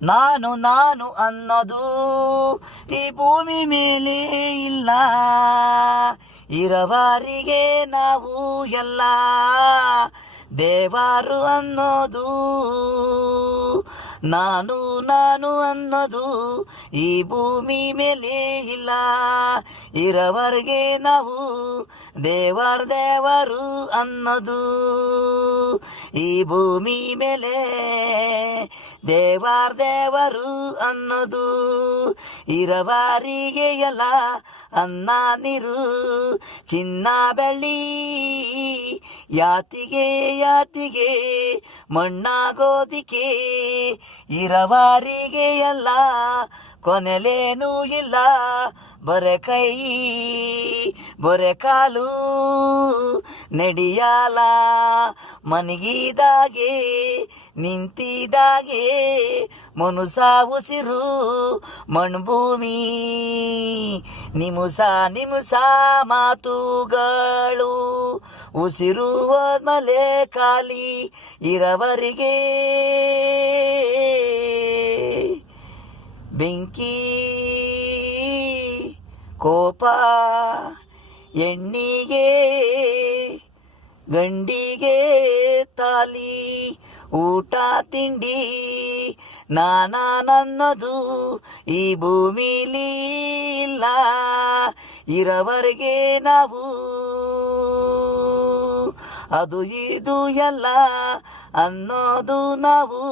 ನಾನು ನಾನು ಅನ್ನೋದು ಈ ಭೂಮಿ ಮೇಲೆ ಇಲ್ಲ, ಇರವಾರಿಗೆ ನಾವು ಎಲ್ಲ ದೇವರು ಅನ್ನೋದು. ನಾನು ನಾನು ಅನ್ನೋದು ಈ ಭೂಮಿ ಮೇಲೆ ಇಲ್ಲ, ಇರವರೆಗೆ ನಾವು ದೇವರು ಅನ್ನೋದು. ಈ ಭೂಮಿ ಮೇಲೆ ದೇವರು ಅನ್ನೋದು, ಇರವಾರಿಗೆ ಎಲ್ಲ ಅನ್ನ ನೀರು ಚಿನ್ನ ಬೆಳ್ಳಿ ಯಾತಿಗೆ ಯಾತಿಗೆ ಮಣ್ಣಾಗೋದಿಕೆ. ಇರವಾರಿಗೆ ಎಲ್ಲ ಕೊನೆಲೇನೂ ಇಲ್ಲ, ಬರೆ ಕೈ ಬರೆ ಕಾಲು ನಡೆಯಲ್ಲ. ಮನಗಿದಾಗೆ ನಿಂತಿದಾಗೆ ಮನುಸ ಉಸಿರು ಮಣ್ಭೂಮಿ, ನಿಮಿಷ ನಿಮಿಷ ಮಾತುಗಳು ಉಸಿರು ಹೋದ್ಮೇಲೆ ಖಾಲಿ. ಇರವರಿಗೆ ಬೆಂಕಿ ಕೋಪ ಎಣ್ಣಿಗೆ ಗಂಡಿಗೆ ತಾಲಿ ಊಟ ತಿಂಡಿ ನಾನನ್ನೋದು ಈ ಭೂಮಿಲಿ ಇಲ್ಲ, ಇರವರೆಗೆ ನಾವು ಅದು ಇದು ಎಲ್ಲ ಅನ್ನೋದು ನಾವು.